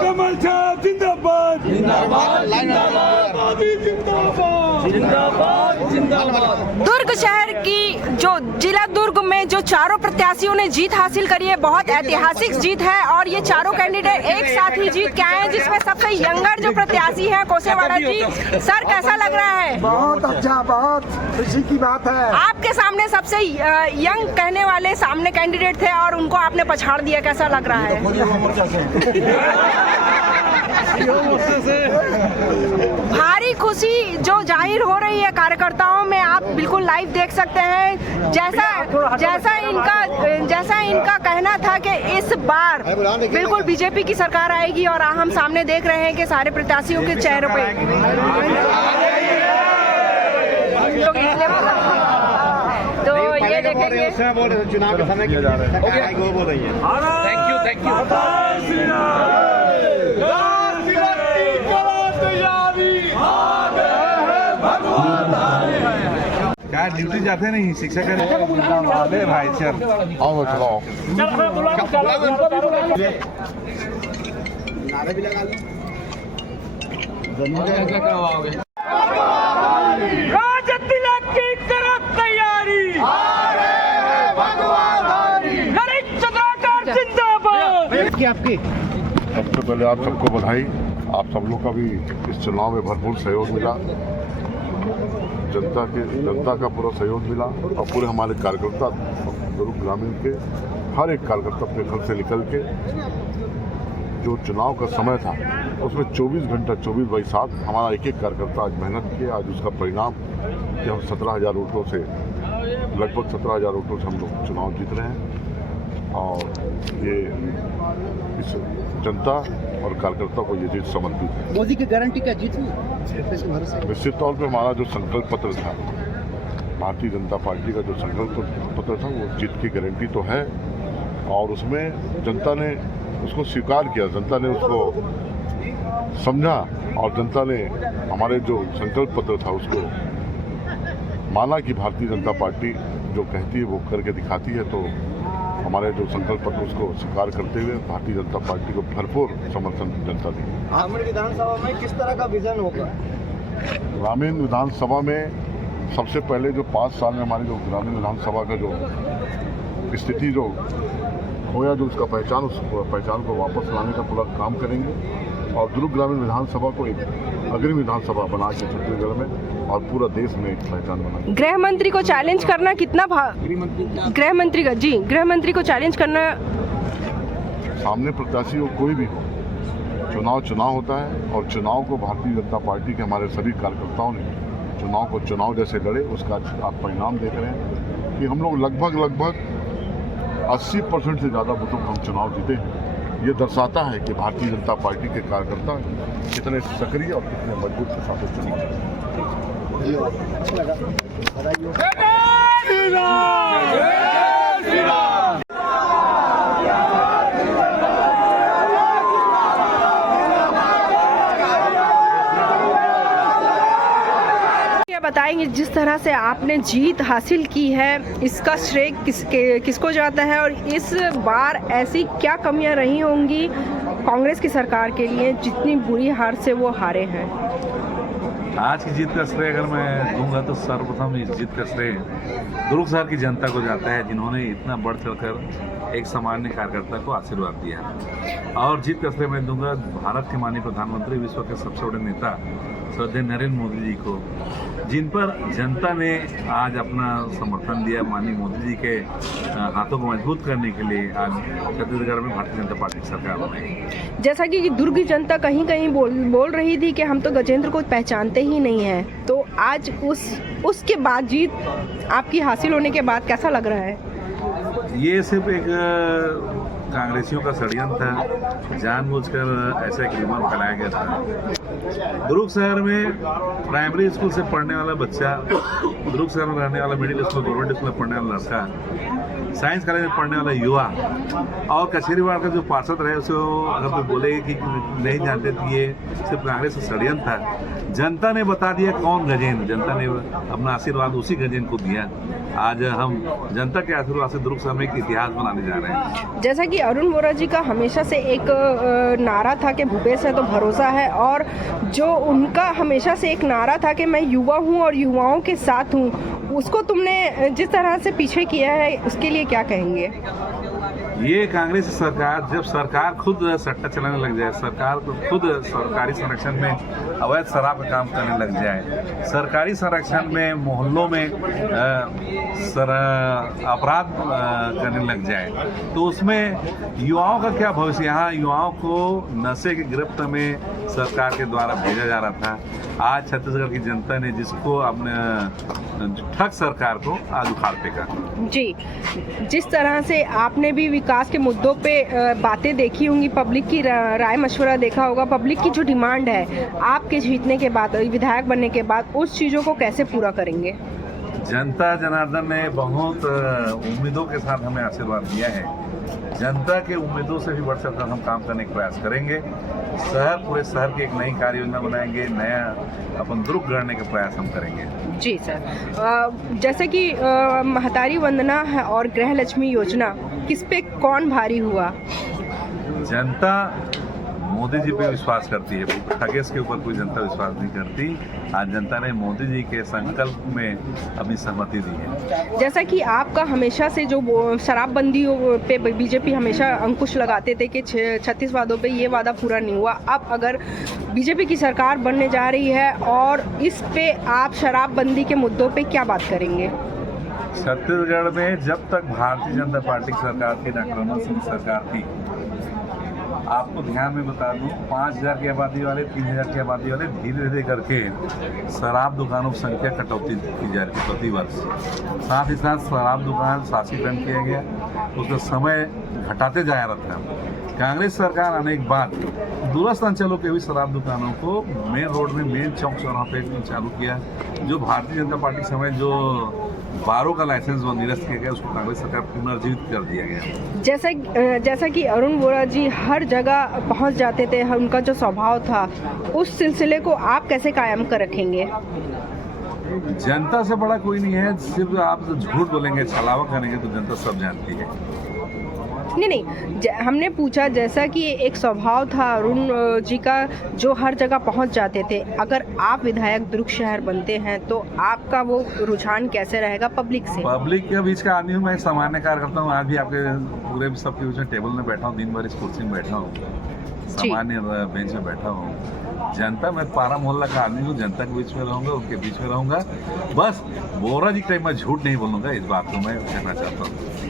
कमल छाप जिंदाबाद दुर्ग शहर की जो जिला दुर्ग में जो चारों प्रत्याशियों ने जीत हासिल करी है, बहुत ऐतिहासिक जीत है और ये चारों कैंडिडेट एक साथ ही जीत के आए हैं, जिसमें सबसे यंगर जो प्रत्याशी हैं कोसेवाड़ा जी। सर कैसा लग रहा है? बहुत अच्छा, बहुत खुशी की बात है। आपके सामने सबसे यंग कहने वाले सामने कैंडिडेट थे और उनको आपने पछाड़ दिया, कैसा लग रहा है? भारी खुशी जो जाहिर हो रही है कार्यकर्ताओं में, आप बिल्कुल लाइव देख सकते हैं। जैसा इनका कहना था कि इस बार बिल्कुल बीजेपी की सरकार आएगी और हम सामने देख रहे हैं कि सारे प्रत्याशियों के चेहरों पे तो ये देखेंगे चुनाव के समय वो बोल रही है। थैंक यू क्या ड्यूटी जाते नहीं शिक्षक अरे भाई चल आओ चलाओ नारे भी लगा लो। आपकी सबसे पहले आप सबको बधाई। आप सब लोग का भी इस चुनाव में भरपूर सहयोग मिला, जनता का पूरा सहयोग मिला और पूरे हमारे कार्यकर्ता दुर्ग ग्रामीण के हर एक कार्यकर्ता अपने घर से निकल के जो चुनाव का समय था उसमें 24 घंटा 24/7 हमारा एक एक कार्यकर्ता आज मेहनत किया। आज उसका परिणाम कि हम 17,000 वोटों से लगभग 17,000 वोटों से हम लोग चुनाव जीत रहे हैं और ये इस जनता और कार्यकर्ता को ये जीत समर्पित है। मोदी की गारंटी का जीत हुई? निश्चित तौर पे हमारा जो संकल्प पत्र था, भारतीय जनता पार्टी का जो संकल्प पत्र था, वो जीत की गारंटी तो है और उसमें जनता ने उसको स्वीकार किया, जनता ने उसको समझा और जनता ने हमारे जो संकल्प पत्र था उसको माना कि भारतीय जनता पार्टी जो कहती है वो करके दिखाती है। तो हमारे जो संकल्प पत्र उसको स्वीकार करते हुए भारतीय जनता पार्टी को भरपूर समर्थन जनता दी। ग्रामीण विधानसभा में किस तरह का विजन होगा? ग्रामीण विधानसभा में सबसे पहले जो 5 साल में हमारी जो ग्रामीण विधानसभा का जो स्थिति जो खोया, जो उसका पहचान, उस पहचान को वापस लाने का पूरा काम करेंगे और दुर्ग ग्रामीण विधानसभा को एक अग्रणी विधानसभा बना के छत्तीसगढ़ में और पूरा देश में एक पहचान बना। गृह मंत्री को चैलेंज करना कितना गृह मंत्री को चैलेंज करना, सामने प्रत्याशी हो कोई भी हो, चुनाव होता है और चुनाव को भारतीय जनता पार्टी के हमारे सभी कार्यकर्ताओं ने चुनाव जैसे लड़े, उसका आप परिणाम देख रहे हैं कि हम लोग लगभग 80% से ज़्यादा वोटों पर हम चुनाव जीते हैं। ये दर्शाता है कि भारतीय जनता पार्टी के कार्यकर्ता कितने सक्रिय और कितने मजबूत के साथ चुनाव। बताएंगे जिस तरह से आपने जीत हासिल की है, इसका श्रेय किसको जाता है और इस बार ऐसी क्या कमियां रही होंगी कांग्रेस की सरकार के लिए जितनी बुरी हार से वो हारे हैं? आज की जीत का श्रेय अगर मैं दूंगा तो सर्वप्रथम इस जीत का श्रेय दुर्ग शहर की जनता को जाता है, जिन्होंने इतना बढ़ चढ़कर एक सामान्य कार्यकर्ता को आशीर्वाद दिया। और जीत का श्रेय मैं दूंगा भारत के माननीय प्रधानमंत्री, विश्व के सबसे बड़े नेता श्रद्धेय नरेंद्र मोदी जी को, जिन पर जनता ने आज अपना समर्थन दिया। माननीय मोदी जी के हाथों को मजबूत करने के लिए आज छत्तीसगढ़ में भारतीय जनता पार्टी की सरकार बनाई। जैसा कि दुर्ग की जनता कहीं कहीं बोल रही थी कि हम तो गजेंद्र को पहचानते ही नहीं हैं, तो आज उसके बाद जीत आपकी हासिल होने के बाद कैसा लग रहा है? ये सिर्फ एक कांग्रेसियों का षड्यंत्र था, जानबूझकर ऐसा एक र्यूमर फैलाया गया था। दुर्ग शहर में प्राइमरी स्कूल से पढ़ने वाला बच्चा, दुर्ग शहर में रहने वाला मिडिल स्कूल गवर्नमेंट स्कूल में पढ़ने वाला लड़का, साइंस कॉलेज में पढ़ने वाला युवा और कचहरीवाड़ का जो पार्षद रहे, उसे अगर कोई बोले कि नहीं जानते थे ये सिर्फ कांग्रेस का षड्यंत्र था, जनता ने बता दिया कौन गजेंद्र। जनता ने अपना आशीर्वाद उसी गजेंद्र को दिया। आज हम जनता के आशीर्वाद से दुर्ग शहर में एक इतिहास बनाने जा रहे हैं। जैसा कि अरुण वोरा जी का हमेशा से एक नारा था कि भूपेश है तो भरोसा है, और जो उनका हमेशा से एक नारा था कि मैं युवा हूं और युवाओं के साथ हूं, उसको तुमने जिस तरह से पीछे किया है उसके लिए क्या कहेंगे? ये कांग्रेस सरकार, जब सरकार खुद सट्टा चलाने लग जाए, सरकार खुद सरकारी संरक्षण में अवैध शराब का काम करने लग जाए, सरकारी संरक्षण में मोहल्लों में अपराध करने लग जाए, तो उसमें युवाओं का क्या भविष्य? यहाँ युवाओं को नशे की गिरफ्त में सरकार के द्वारा भेजा जा रहा था। आज छत्तीसगढ़ की जनता ने जिसको अपने ठग सरकार को आज उखाड़ फेंका। जी, जिस तरह से आपने भी विकास के मुद्दों पे बातें देखी होंगी, पब्लिक की राय मशवरा देखा होगा, पब्लिक की जो डिमांड है आपके जीतने के बाद, विधायक बनने के बाद, उस चीज़ों को कैसे पूरा करेंगे? जनता जनार्दन ने बहुत उम्मीदों के साथ हमें आशीर्वाद दिया है। जनता के उम्मीदों से भी बढ़ चढ़कर हम काम करने का प्रयास करेंगे। पूरे शहर की एक नई कार्य योजना बनाएंगे, नया अपन दुर्ग गढ़ने का प्रयास हम करेंगे। जी सर, जैसे कि महतारी वंदना है और गृह लक्ष्मी योजना, किस पे कौन भारी हुआ? जनता मोदी जी पे विश्वास करती है, ठगेश के ऊपर कोई जनता विश्वास नहीं करती। आज जनता ने मोदी जी के संकल्प में अपनी सहमति दी है। जैसा कि आपका हमेशा से जो शराबबंदी पे बीजेपी हमेशा अंकुश लगाते थे कि 36 वादों पे ये वादा पूरा नहीं हुआ, अब अगर बीजेपी की सरकार बनने जा रही है और इस पे आप शराबबंदी के मुद्दों पे क्या बात करेंगे? छत्तीसगढ़ में जब तक भारतीय जनता पार्टी की सरकार थी, डॉक्टर रमन सिंह सरकार थी, आपको ध्यान में बता दूं, 5000 की आबादी वाले, 3000 की आबादी वाले धीरे धीरे करके शराब दुकानों की संख्या कटौती की जा रही थी प्रति वर्ष। साथ ही साथ शराब दुकान शासी बंद किया गया, उसका समय घटाते जा रहा था। कांग्रेस सरकार आने के बाद दूरस्थ अंचलों के भी शराब दुकानों को मेन रोड में, मेन चौक चौराहों पे चालू किया। जो भारतीय जनता पार्टी के समय जो बारों का लाइसेंस वो निरस्त किया गया, उसको कांग्रेस सरकार पुनर्जीवित कर दिया गया। जैसा कि अरुण वोरा जी हर जगह पहुंच जाते थे, उनका जो स्वभाव था, उस सिलसिले को आप कैसे कायम कर रखेंगे? जनता से बड़ा कोई नहीं है। सिर्फ आप झूठ बोलेंगे, छलावा करेंगे तो जनता सब जानती है। नहीं, हमने पूछा जैसा कि एक स्वभाव था अरुण जी का जो हर जगह पहुंच जाते थे, अगर आप विधायक दुर्ग शहर बनते हैं तो आपका वो रुझान कैसे रहेगा पब्लिक से? पब्लिक के बीच का आदमी हूँ मैं, एक सामान्य कार्यकर्ता हूँ। आज भी आपके पूरे सबके बीच में टेबल में बैठा हूँ, दिन भर इस कुर्सी में बैठा हूँ, सामान्य बेंच में बैठा हूँ। जनता, मैं पारा मोहल्ला का आदमी हूँ, जनता के बीच में रहूँगा, उनके बीच में रहूँगा। बस वोरा जी के टाइम में झूठ नहीं बोलूँगा, इस बात को मैं कहना चाहता हूँ।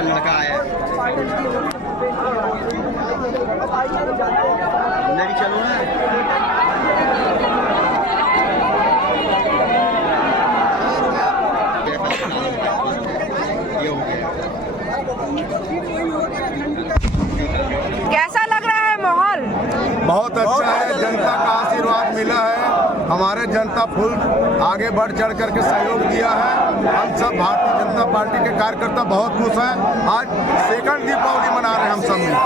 लड़का आया नहीं, चलो ना। कैसा लग रहा है माहौल? बहुत अच्छा है, जनता का आशीर्वाद मिला है, हमारे जनता फुल आगे बढ़ चढ़ करके सहयोग दिया है। हम सब भारतीय जनता पार्टी के कार्यकर्ता बहुत खुश हैं। आज सेकंड दीपावली मना रहे हैं हम सब मिल।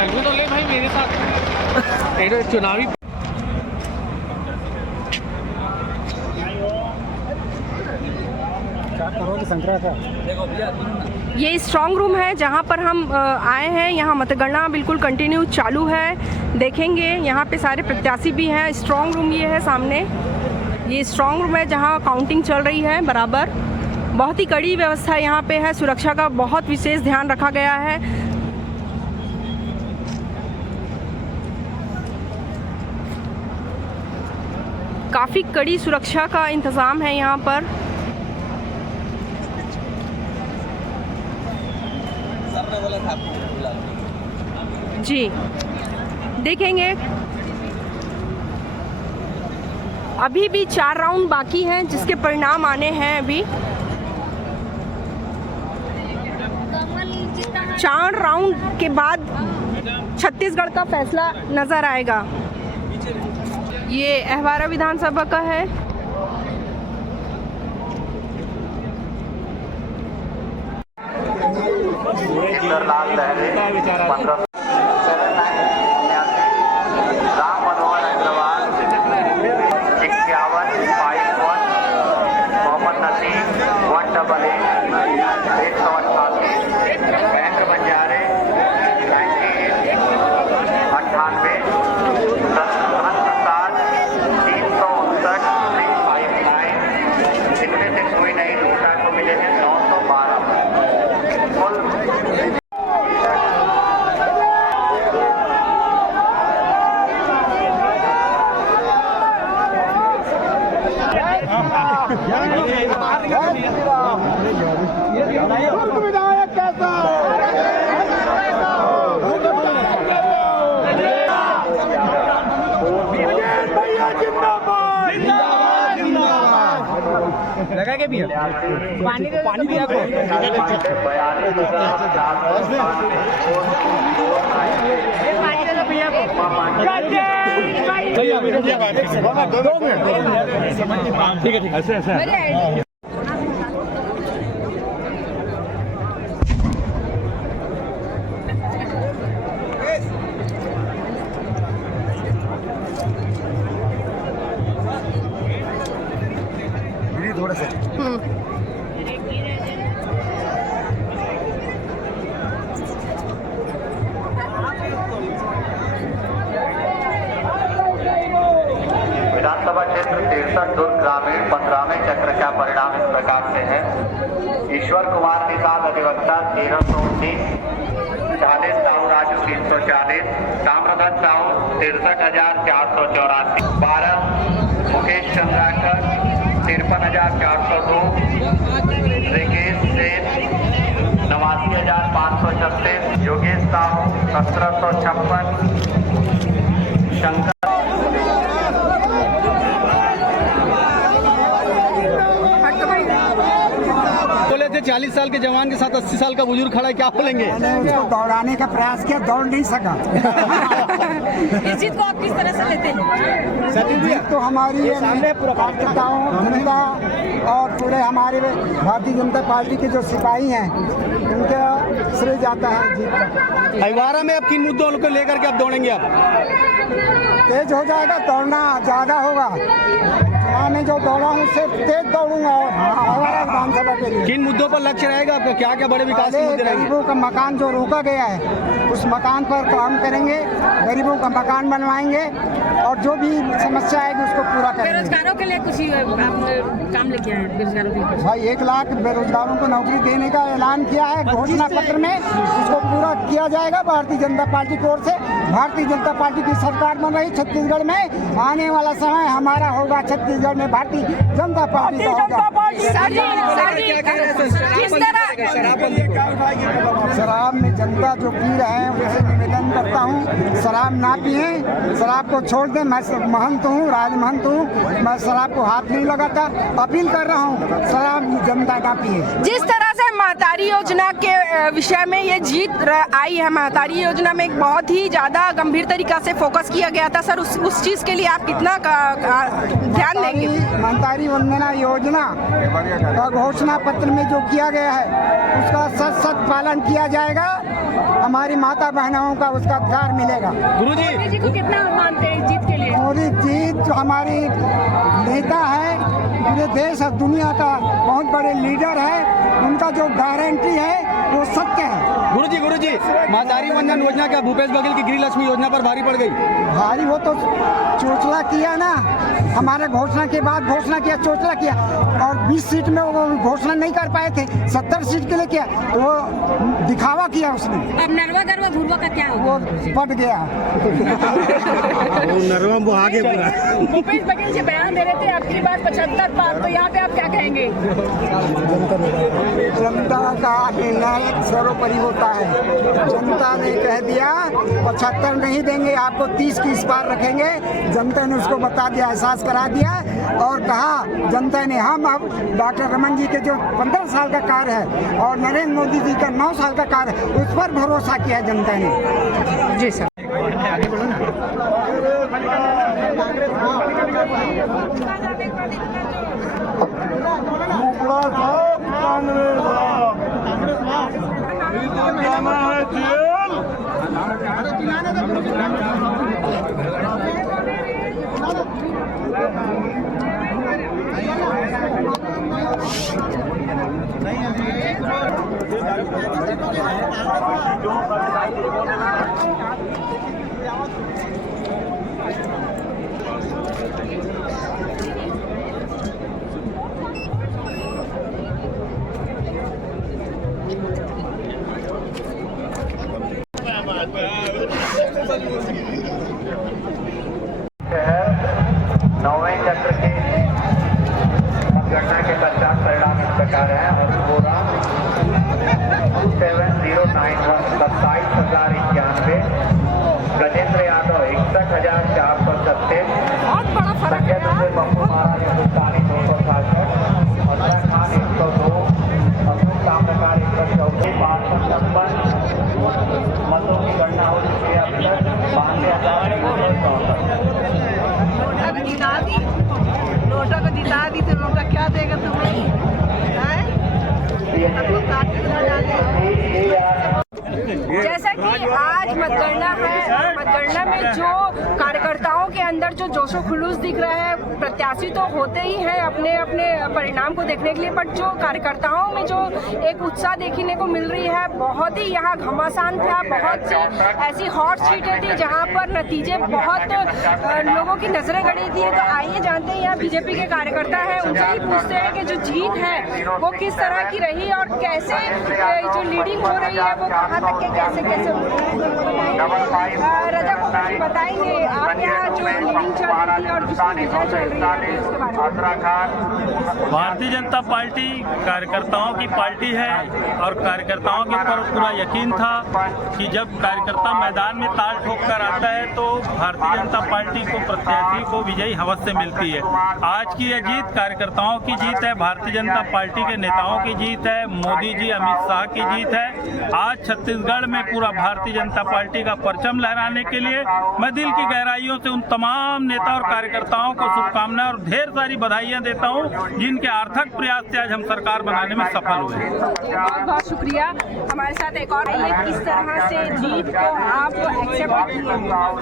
सेल्फी तो ले भाई मेरे साथ। एक चुनावी ये स्ट्रांग रूम है जहाँ पर हम आए हैं। यहाँ मतगणना बिल्कुल कंटिन्यू चालू है। देखेंगे यहाँ पे सारे प्रत्याशी भी हैं। स्ट्रांग रूम ये है सामने, ये स्ट्रांग रूम है जहाँ काउंटिंग चल रही है बराबर। बहुत ही कड़ी व्यवस्था यहाँ पे है, सुरक्षा का बहुत विशेष ध्यान रखा गया है। काफ़ी कड़ी सुरक्षा का इंतज़ाम है यहाँ पर। जी देखेंगे, अभी भी 4 राउंड बाकी हैं जिसके परिणाम आने हैं। अभी 4 राउंड के बाद छत्तीसगढ़ का फैसला नजर आएगा। ये अहवारा विधानसभा का है। लाल लहरे 15 राम मनोहर अग्रवाल 51 51 मोहम्मद नसीम 188 महेंद्र बंजारे 98 प्रसाद 359 359। इनमें से कोई नहीं नोटा को मिले हैं 912 कुल। विधायक कैसा लगा के भी पानी दिया को ठीक है ऐसे ऐसे थोड़ा सा विधानसभा क्षेत्र 63 दुर्ग ग्रामीण 15वें चक्र का परिणाम इस प्रकार से है। ईश्वर कुमार निषाद अधिवक्ता 1319, 40 साहू राजू 340, ताम्रध्वज साहू 63,484, 12 मुकेश चंद्राकर 53,402, रिकेश सेन 89,536, योगेश साहू 1756, शंकर बोले थे 40 साल के जवान के साथ 80 साल का बुजुर्ग खड़ा है, क्या बोलेंगे? मैंने उसको दौड़ाने का प्रयास किया, दौड़ नहीं सका। इस जीत को आप किस तरह से लेते हैं? जीत तो हमारी कार्यकर्ताओं, जनता और पूरे हमारे भारतीय जनता पार्टी के जो सिपाही हैं उनका श्रेय जाता है जीत का। अखबारा में अब किन मुद्दों को लेकर के आप दौड़ेंगे? आप तेज हो जाएगा, दौड़ना ज्यादा होगा। मैं जो दौड़ा हूँ उससे तेज दौड़ूंगा। हमारा विधानसभा के लिए किन मुद्दों पर लक्ष्य रहेगा आपका? क्या क्या बड़े विकास के मुद्दे रहेंगे? गरीबों का मकान जो रोका गया है उस मकान पर काम करेंगे, गरीबों का मकान बनवाएंगे और जो भी समस्या आएगी उसको पूरा करेंगे। बेरोजगारों के लिए कुछ काम लेके आए? बेरोजगारों के भाई 1 लाख बेरोजगारों को नौकरी देने का ऐलान किया है घोषणा पत्र में, उसको पूरा किया जाएगा भारतीय जनता पार्टी की ओर से। भारतीय जनता पार्टी की सरकार बन रही छत्तीसगढ़ में, आने वाला समय हमारा होगा छत्तीसगढ़ में भारतीय जनता पार्टी का होगा। शराब में जनता जो पी रहे हैं उनसे निवेदन करता हूँ शराब ना पिए, शराब को छोड़ दें। मैं महंत हूँ, राजमहंत हूँ, मैं शराब को हाथ नहीं लगाता। अपील कर रहा हूँ शराब जनता ना पिए। जिस तरह जैसे महतारी योजना के विषय में ये जीत आई है, महतारी योजना में एक बहुत ही ज्यादा गंभीर तरीका से फोकस किया गया था सर, उस चीज के लिए आप कितना ध्यान देंगे? महतारी वंदना योजना का घोषणा पत्र में जो किया गया है उसका सत पालन किया जाएगा, हमारी माता बहनों का उसका अधिकार मिलेगा। मोदी जी को कितना मानते हैं जीत के लिए? मोदी जी जो हमारी नेता है, पूरे देश और दुनिया का बहुत बड़े लीडर है, उनका जो गारंटी है वो सत्य है। गुरुजी महतारी वंदन योजना क्या भूपेश बघेल की गृहलक्ष्मी योजना पर भारी पड़ गई? भारी वो तो चोचला किया ना, हमारे घोषणा के बाद घोषणा किया, चोचला किया, और 20 सीट में वो घोषणा नहीं कर पाए थे, 70 सीट के लिए किया, तो वो दिखावा किया उसने। अब नरवा गरवा भुरवा का क्या होगा? वो पट गया। नरवा वो आगे बढ़ा। भूपेश बघेल जी बयान दे रहे थे आपकी बात 75 पार, तो यहाँ पे आप क्या कहेंगे? जनता का निर्णायक सर्वोपरि होता है। जनता ने कह दिया 75 नहीं देंगे, आपको 30 की इस पार रखेंगे। जनता ने उसको बता दिया, एहसास करा दिया और कहा जनता ने हम अब डॉक्टर रमन जी के जो 15 साल का कार्य है और नरेंद्र मोदी जी का 9 साल का कार्य है, उस पर भरोसा किया जनता ने। जी सर। नौवें चक्र के मतगणना के पश्चात परिणाम इस प्रकार है और पूरा 7091 27,091, गजेंद्र यादव 61,437, संजय दुबे पप्पू महाराज हिंदुस्तानी 266, अल्लाह खान 102, अब्दुल कामकार 114, 556 मतों की गणना हो चुकी है। अब तक 92,264। नोटा को जिता दी तो नोटा क्या देगा तुम्हें? जैसा कि आज मतगणना है, मतगणना में जो कार्यकर्ताओं के अंदर जो जोशो खुलूस दिख रहा है, प्रत्याशी तो होते ही हैं अपने अपने परिणाम को देखने के लिए, बट जो कार्यकर्ताओं में जो एक उत्साह देखने को मिल रही है, बहुत ही यहाँ घमासान था। बहुत सी ऐसी हॉट सीटें थी जहाँ पर नतीजे बहुत लोगों की नजरें गड़ी थी। तो आइए जानते हैं यहाँ बीजेपी के कार्यकर्ता हैं, उनसे ही पूछते हैं कि जो जीत है वो किस तरह की रही और कैसे जो लीडिंग हो रही है वो कहाँ तक के कैसे कैसे रजा को बताएंगे आप यहाँ जो लीडिंग चल रही है और जिसकी विजय चल रही है उसके बारे में। भारतीय जनता पार्टी कार्यकर्ताओं की पार्टी है और कार्यकर्ताओं के ऊपर पूरा यकीन था कि जब कार्यकर्ता मैदान में ताल ठोक कर आता है तो भारतीय जनता पार्टी को प्रत्याशी को विजयी हवस से मिलती है। आज की यह जीत कार्यकर्ताओं की जीत है, भारतीय जनता पार्टी के नेताओं की जीत है, मोदी जी अमित शाह की जीत है। आज छत्तीसगढ़ में पूरा भारतीय जनता पार्टी का परचम लहराने के लिए मैं दिल की गहराइयों से उन तमाम नेता और कार्यकर्ताओं को शुभकामनाएं और ढेर सारी बधाइयां देता हूं जिनके अर्थक प्रयास से आज हम सरकार बनाने में सफल हुए। बहुत बहुत शुक्रिया। हमारे साथ एक और है, किस तरह से जीत को आप एक्सेप्ट किए?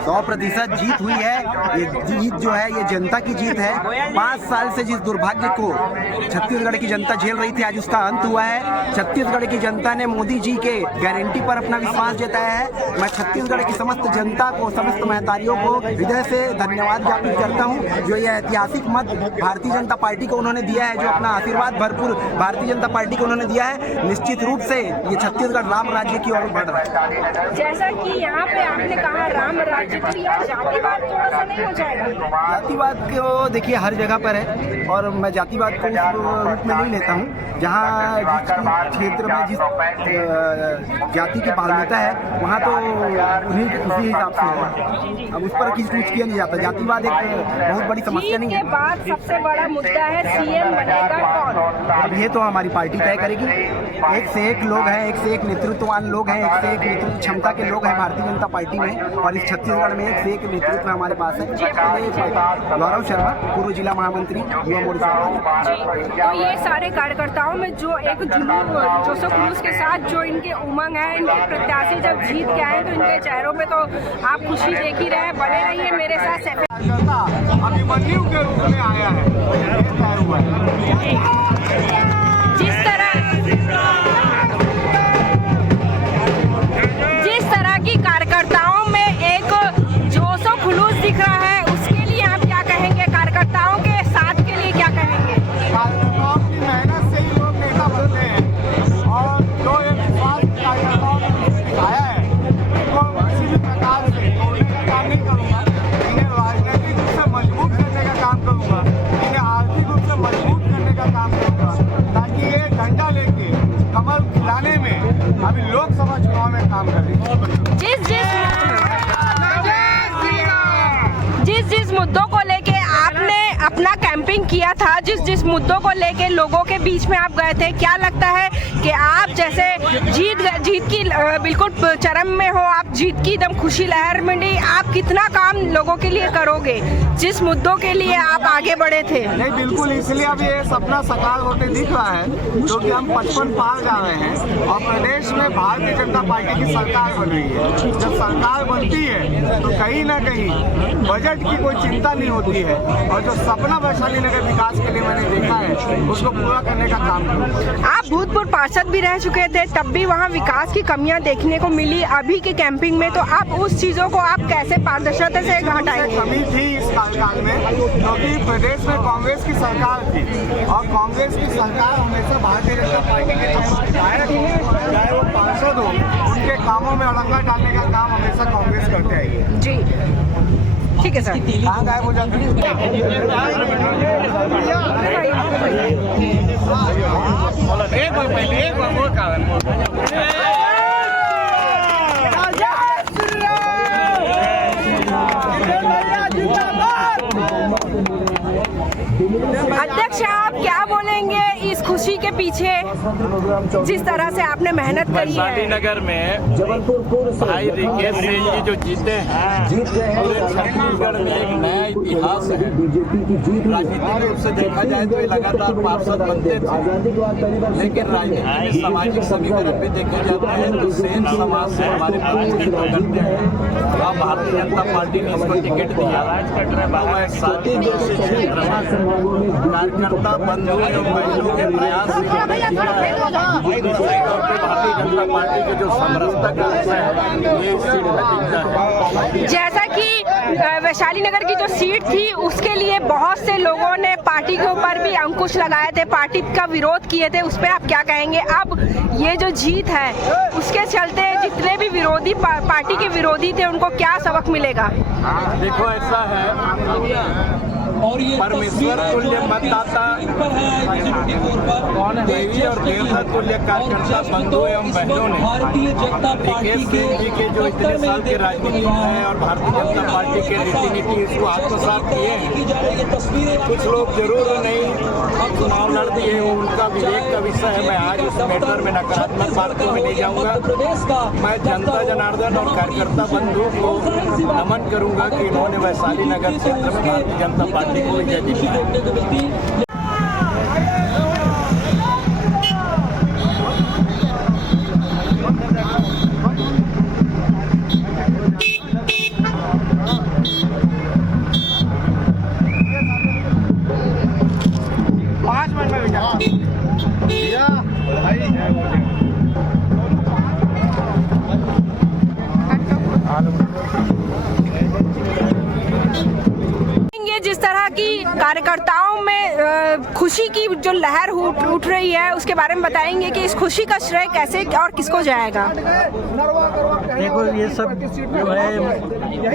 100% जीत हुई है। ये जीत जो है ये जनता की जीत है। 5 साल से जिस दुर्भाग्य को छत्तीसगढ़ की जनता झेल रही थी, आज उसका अंत हुआ है। छत्तीसगढ़ की जनता ने मोदी जी के गारंटी पर अपना विश्वास जताया है। मैं छत्तीसगढ़ की समस्त जनता को, समस्त महतारियों को हृदय से धन्यवाद ज्ञापित करता हूं जो ये ऐतिहासिक मत भारतीय जनता पार्टी को उन्होंने दिया है, जो अपना आशीर्वाद भरपूर भारतीय जनता पार्टी को उन्होंने दिया है। निश्चित रूप से ये छत्तीसगढ़ राम राज्य की ओर बढ़ रहा है। जैसा कि यहाँ पे आपने कहा राम राज्य, तो यह जातिवाद थोड़ा सा नहीं हो जाएगा? जातिवाद को देखिए हर जगह पर है और मैं जातिवाद को उस रूप में नहीं लेता हूँ। जहाँ जिस क्षेत्र में जिस जाति की मान्यता है वहाँ तो उसी हिसाब फिक्स है, अब उस पर कुछ किया नहीं जाता। जातिवाद एक बहुत बड़ी समस्या नहीं के है। बाद सबसे बड़ा मुद्दा है सीएम बनेगा कौन। अब ये तो हमारी पार्टी तय करेगी। एक से एक लोग हैं, एक से एक नेतृत्ववान लोग हैं, एक से एक नेतृत्व क्षमता के लोग हैं भारतीय जनता पार्टी में, और इस छत्तीसगढ़ में एक से एक नेतृत्व हमारे पास है। गौरव शर्मा, पूर्व जिला महामंत्री, युवा मोर्चा। तो ये सारे कार्यकर्ताओं में जो एक जोश खुलूस के साथ जो इनके उमंग है, इनके प्रत्याशी जब जीत के आए तो इनके चेहरों पे तो आप खुशी देख ही रहे। बने रहिए मेरे साथ। अभिमन्यु के रूप में आया है। जिस तरह की कार्यकर्ताओं में एक जोशो खुलूस दिख रहा है, उसके लिए आप क्या कहेंगे? कार्यकर्ताओं के साथ के लिए क्या कहेंगे? कार्यकर्ताओं की मेहनत से ही लोग नेता बनते हैं, और जो ये विश्वास कार्यकर्ताओं ने दिखाया है उनको किसी भी प्रकार से तोड़ने का काम नहीं करूँगा। इन्हें राजनीतिक रूप से मजबूत करने का काम करूँगा, इन्हें आर्थिक रूप से मजबूत करने का काम करूँगा, ताकि ये डंडा लेके कमल खिलाने में अभी लोकसभा चुनाव में काम करें। जिस मुद्दों को लेके आपने अपना कैंपिंग किया था, जिस मुद्दों को लेके लोगों के बीच में आप गए थे, क्या लगता है कि आप जैसे जीत की बिल्कुल चरम में हो, आप जीत की एकदम खुशी लहर में नहीं, आप कितना काम लोगों के लिए करोगे जिस मुद्दों के लिए आप आगे बढ़े थे? नहीं, बिल्कुल, इसलिए अब ये सपना साकार होते दिख रहा है, क्योंकि हम 55 पार जा रहे हैं और प्रदेश में भारतीय जनता पार्टी की सरकार बन रही है। जब सरकार बनती है तो कहीं ना कहीं बजट की कोई चिंता नहीं होती है, और जो सपना वैशाली नगर विकास के लिए मैंने देखा है उसको पूरा करने का काम करूँगा। आप भूतपूर्व पार्षद भी रह चुके थे, तब भी वहाँ विकास की कमियां देखने को मिली। अभी के कैंपिंग में तो आप उस चीजों को आप कैसे पारदर्शिता से हटाएंगे? कमी थी इस कार्यकाल में, क्योंकि प्रदेश में कांग्रेस की सरकार थी, और कांग्रेस की सरकार हमेशा भारतीय जनता पार्टी के विधायक हो चाहे वो पार्षद हो, उनके कामों में अड़ंगा डालने का काम हमेशा कांग्रेस करते आई है। जी ठीक है सर। कहाँ गायब हो जाती है? अध्यक्ष, आप क्या बोलेंगे इस खुशी के पीछे, जिस तरह से आपने मेहनत करी है? वैशाली नगर में भाई रिकेश सिंह जी जो जीते हैं, पूरे छत्तीसगढ़ में एक नया इतिहास है। राजनीतिक रूप से देखा जाए तो ये लगातार पार्षद बनते थे, लेकिन राजनीतिक सामाजिक समीकरण भी देखे जाते हैं तो सेन समाज से हमारे प्रतिनिधित्व करते हैं। अब भारतीय जनता पार्टी ने इसको टिकट दिया, तो मैं साथी जैसे क्षेत्र में कार्यकर्ता बंधुओं एवं बहनों के प्रयास से भारतीय जनता पार्टी के जो समरसता का विषय है ये इस सीट में दिखता है। जैसा कि वैशाली नगर की जो सीट थी उसके लिए बहुत से लोगों ने पार्टी के ऊपर भी अंकुश लगाए थे, पार्टी का विरोध किए थे, उस पर आप क्या कहेंगे? अब ये जो जीत है उसके चलते जितने भी विरोधी पार्टी के विरोधी थे उनको क्या सबक मिलेगा? देखो, ऐसा है, परमेश्वर तुल्य मतदाता, देवी और देवता तुल्य कार्यकर्ता बंधुओं एवं बहनों ने रिकेश सिंह जी के जो इतने साल के राजनीति है और भारतीय जनता पार्टी के रीति नीति इसको आत्मसात किए हैं। कुछ लोग जरूर नहीं चुनाव लड़ दिए, उनका विवेक का विषय है। मैं आज उस मैटर में नकारात्मक बातों में नहीं जाऊंगा। मैं जनता जनार्दन और कार्यकर्ता बंधुओं को नमन करूंगा कि इन्होंने वैशाली नगर क्षेत्र में भारतीय जनता पार्टी को विजय दिलाया। जिस तरह की कार्यकर्ताओं में खुशी की जो लहर उठ रही है उसके बारे में बताएंगे कि इस खुशी का श्रेय कैसे और किसको जाएगा? देखो, ये सब जो है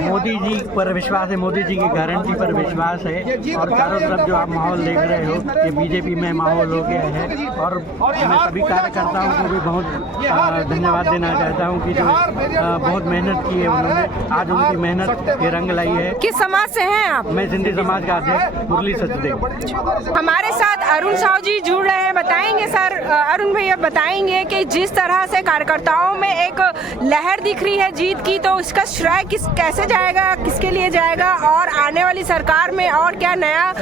मोदी जी पर विश्वास है, मोदी जी की गारंटी पर विश्वास है, और चारों तरफ जो आप माहौल देख रहे हो ये बीजेपी में माहौल हो गया है, और मैं सभी कार्यकर्ताओं को भी बहुत धन्यवाद देना चाहता हूँ कि जो बहुत मेहनत की है उन्होंने, आज उनकी मेहनत ये रंग लाई है। किस समाज से हैं आप? मैं सिंधी समाज का अध्यक्ष मुरली सचदेव। हमारे साथ अरुण साहू जी जुड़ रहे हैं, बताएंगे सर। अरुण भैया बताएंगे कि जिस तरह से कार्यकर्ताओं में एक लहर दिख रही है जीत की, तो इसका श्रेय कैसे जाएगा, किसके लिए जाएगा, और आने वाली सरकार में और क्या नया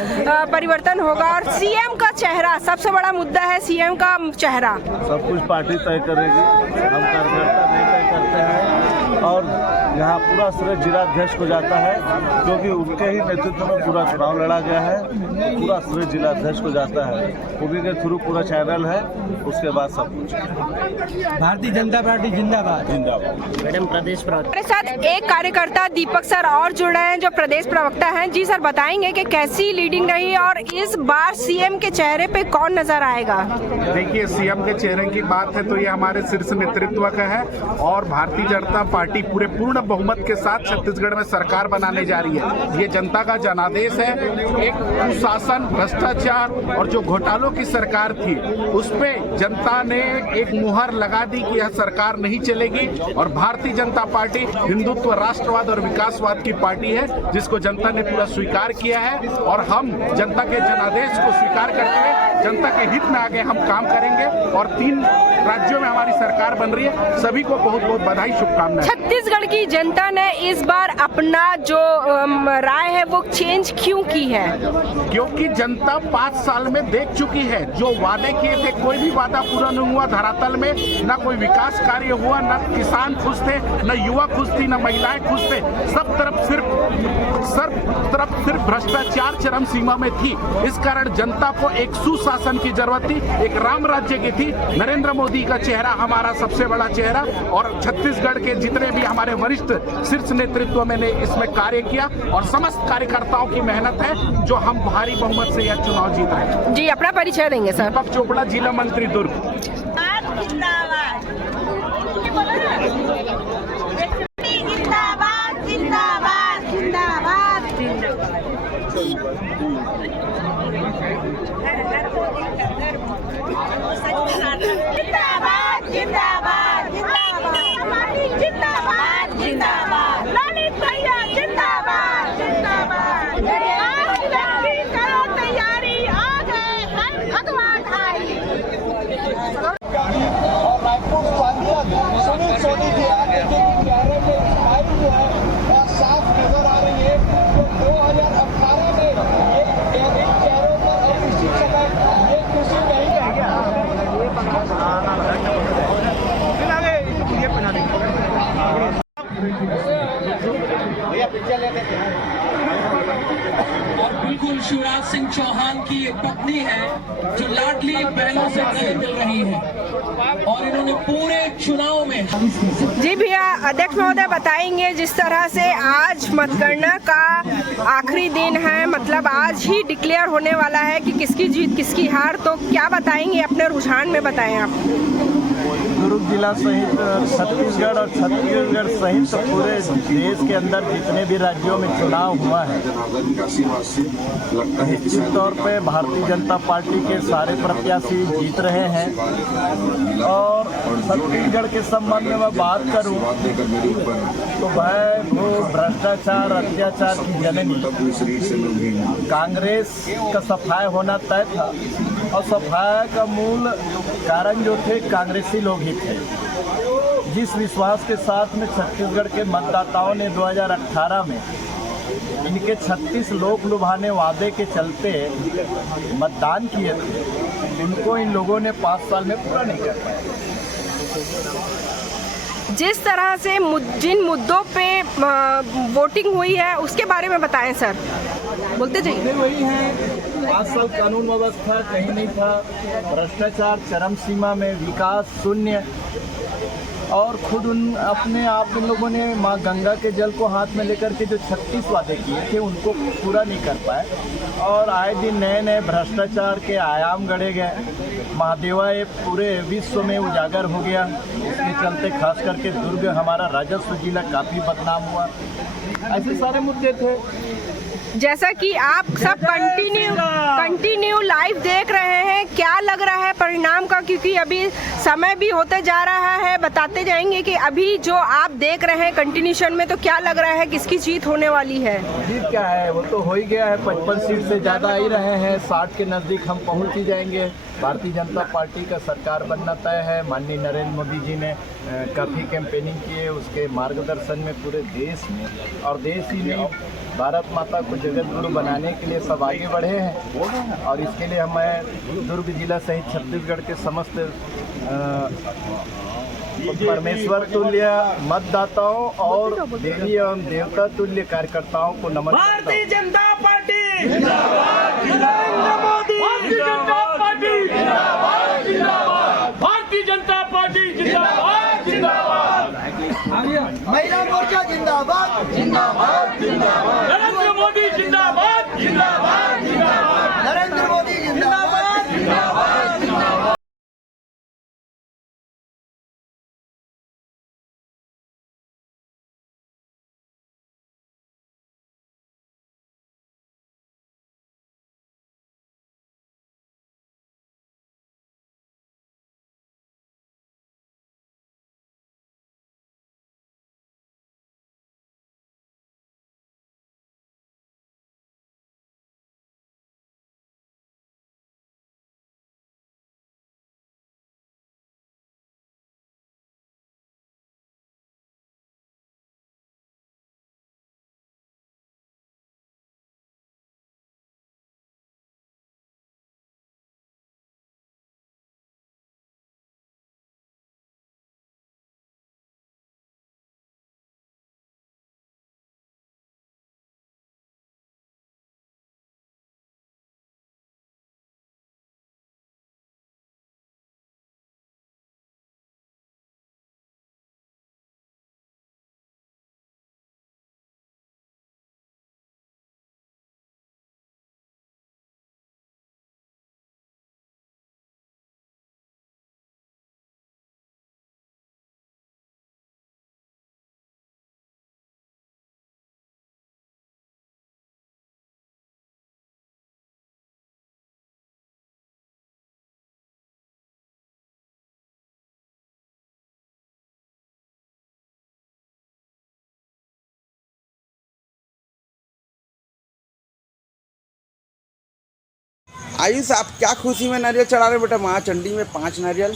परिवर्तन होगा, और सीएम का चेहरा सबसे बड़ा मुद्दा है। सीएम का चेहरा सब कुछ पार्टी तय करेगी, हम कार्यकर्ता नहीं तय करते हैं। और यहाँ पूरा श्रेय जिलाध्यक्ष को जाता है, क्योंकि उनके ही नेतृत्व में पूरा चुनाव लड़ा गया है। पूरा श्रेय जिलाध्यक्ष को जाता है, उन्हीं के थ्रू पूरा चैनल है, उसके बाद सब कुछ। भारतीय जनता पार्टी जिंदाबाद। जिंदाबाद। मैडम प्रदेश हमारे साथ एक कार्यकर्ता दीपक सर और जुड़ रहे हैं जो प्रदेश प्रवक्ता हैं। जी सर, बताएंगे कि कैसी लीडिंग रही और इस बार सीएम के चेहरे पे कौन नजर आएगा? देखिए, सीएम के चेहरे की बात है तो ये हमारे शीर्ष नेतृत्व का है, और भारतीय जनता पार्टी पूरे पूर्ण बहुमत के साथ छत्तीसगढ़ में सरकार बनाने जा रही है। ये जनता का जनादेश है। एक कुशासन, भ्रष्टाचार और जो घोटालों की सरकार थी, उस पे जनता ने एक मुहर लगा दी कि यह सरकार नहीं चलेगी। और भारतीय जनता पार्टी हिंदुत्व, राष्ट्रवाद और विकासवाद की पार्टी है, जिसको जनता ने पूरा स्वीकार किया है। और हम जनता के जनादेश को स्वीकार करते हुए जनता के हित में आगे हम काम करेंगे, और 3 राज्यों में हमारी सरकार बन रही है। सभी को बहुत बहुत बधाई, शुभकामनाएं। छत्तीसगढ़ की जनता ने इस बार अपना जो राय है वो चेंज क्यों की है? क्योंकि जनता 5 साल में देख चुकी है, जो वादे किए थे कोई भी वादा पूरा नहीं हुआ धरातल में। ना कोई विकास कार्य हुआ, ना किसान खुश थे, न युवा खुश थी, न महिलाएं खुश थे। सब तरफ सिर्फ भ्रष्टाचार चरम सीमा में थी। इस कारण जनता को एक सुशासन की जरूरत थी, एक राम राज्य की थी। नरेंद्र मोदी का चेहरा हमारा सबसे बड़ा चेहरा, और छत्तीसगढ़ के जितने भी हमारे वरिष्ठ शीर्ष नेतृत्व में ने इसमें कार्य किया, और समस्त कार्यकर्ताओं की मेहनत है जो हम भारी बहुमत से यह चुनाव जीत रहे हैं। जी, अपना परिचय देंगे सर। दीपक चोपड़ा, जिला मंत्री दुर्ग। और बिल्कुल शिवराज सिंह चौहान की एक पत्नी है जो लाडली बहनों से मिल रही है, और इन्होंने पूरे चुनाव में। जी भैया, अध्यक्ष महोदय बताएंगे, जिस तरह से आज मतगणना का आखिरी दिन है, मतलब आज ही डिक्लेयर होने वाला है कि किसकी जीत किसकी हार, तो क्या बताएंगे अपने रुझान में? बताएं आप। दुर्ग जिला सहित छत्तीसगढ़ और छत्तीसगढ़ सहित पूरे देश के अंदर जितने भी राज्यों में चुनाव हुआ है, निश्चित तौर पे भारतीय जनता पार्टी के सारे प्रत्याशी जीत रहे हैं। और छत्तीसगढ़ के संबंध में मैं बात करूं तो भाई वो भ्रष्टाचार, अत्याचार की जननी कांग्रेस का सफाया होना तय था, और सफाया का मूल कारण जो थे कांग्रेसी लोग ही थे। जिस विश्वास के साथ में छत्तीसगढ़ के मतदाताओं ने 2018 में इनके 36 लोक लुभाने वादे के चलते मतदान किए थे, उनको इन लोगों ने 5 साल में पूरा नहीं कर पाया। जिस तरह से जिन मुद्दों पे वोटिंग हुई है उसके बारे में बताएं सर, बोलते जाइए। वही है, 5 साल कानून व्यवस्था कहीं नहीं था, भ्रष्टाचार चरम सीमा में, विकास शून्य, और खुद अपने आप इन लोगों ने माँ गंगा के जल को हाथ में लेकर के जो 36 वादे किए थे उनको पूरा नहीं कर पाए, और आए दिन नए नए भ्रष्टाचार के आयाम गढ़े गए। महादेवा ये पूरे विश्व में उजागर हो गया, इसके चलते खास करके दुर्ग हमारा राजस्व जिला काफ़ी बदनाम हुआ। ऐसे सारे मुद्दे थे। जैसा कि आप सब कंटिन्यू लाइव देख रहे हैं, क्या लग रहा है परिणाम का, क्योंकि अभी समय भी होते जा रहा है, बताते जाएंगे कि अभी जो आप देख रहे हैं कंटिन्यूशन में, तो क्या लग रहा है किसकी जीत होने वाली है? जीत क्या है, वो तो हो ही गया है, 55 सीट से ज़्यादा ही रहे हैं, 60 के नज़दीक हम पहुंच ही जाएंगे। भारतीय जनता पार्टी का सरकार बनना तय है। माननीय नरेंद्र मोदी जी ने काफ़ी कैंपेनिंग की है, उसके मार्गदर्शन में पूरे देश में और देश ही में भारत माता को जगत गुरु बनाने के लिए सब आगे बढ़े हैं। और इसके लिए मैं दुर्ग जिला सहित छत्तीसगढ़ के समस्त परमेश्वर तुल्य मतदाताओं और देवी एवं देवता तुल्य कार्यकर्ताओं को नमन। भारतीय जनता पार्टी जिंदाबाद, नरेंद्र मोदी जिंदाबाद, भारतीय जनता पार्टी जिंदाबाद, जिंदाबाद, महिला मोर्चा जिंदाबाद, जिंदाबाद, जिंदाबाद, नरेंद्र मोदी जिंदाबाद, जिंदाबाद, जिंदाबाद, नरेंद्र मोदी जिंदाबाद, जिंदाबाद, जिंदाबाद। आयुष, आप क्या खुशी में नारियल चढ़ा रहे बेटा? महाचंडी में 5 नारियल।